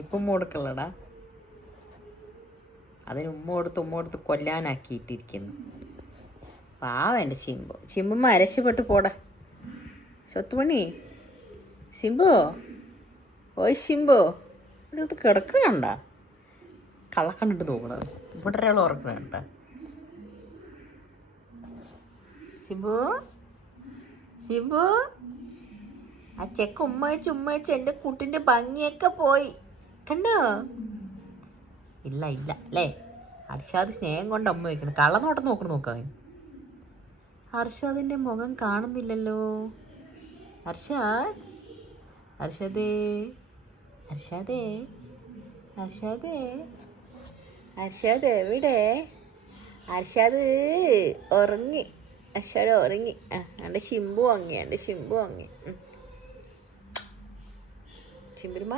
ഇപ്പം ഉമ്മ കൊടുക്കല്ലടാ, അതിന് ഉമ്മ കൊടുത്ത് കൊല്ലാനാക്കിയിട്ടിരിക്കുന്നു. പാവം എൻ്റെ ചിമ്പുമ്മ രക്ഷപ്പെട്ട് പോടാ. സ്വത്തുമണി, സിംബു, ഓയ് സിംബു, ഇവിടെ കിടക്കണണ്ട, കള്ളക്കണ്ടിട്ട് നോക്കണത് ഇവിടെ ഒരാൾ ഉറക്കണണ്ട. സിംബു, സിംബു, ആ ചെക്ക ഉമ്മ വെച്ച് എൻ്റെ കുട്ടിൻ്റെ ഭംഗിയൊക്കെ പോയി കണ്ടോ? ഇല്ല അല്ലേ, അർഷാദ് സ്നേഹം കൊണ്ട് അമ്മ വയ്ക്കണം. കള്ളനോട്ടം നോക്കാൻ അർഷാദിൻ്റെ മുഖം കാണുന്നില്ലല്ലോ. അർഷാദേ, അർഷാദ് എവിടെ? അർഷാദ് ഉറങ്ങി. എൻ്റെ ശിംബു വാങ്ങി. ശിംബുരുമ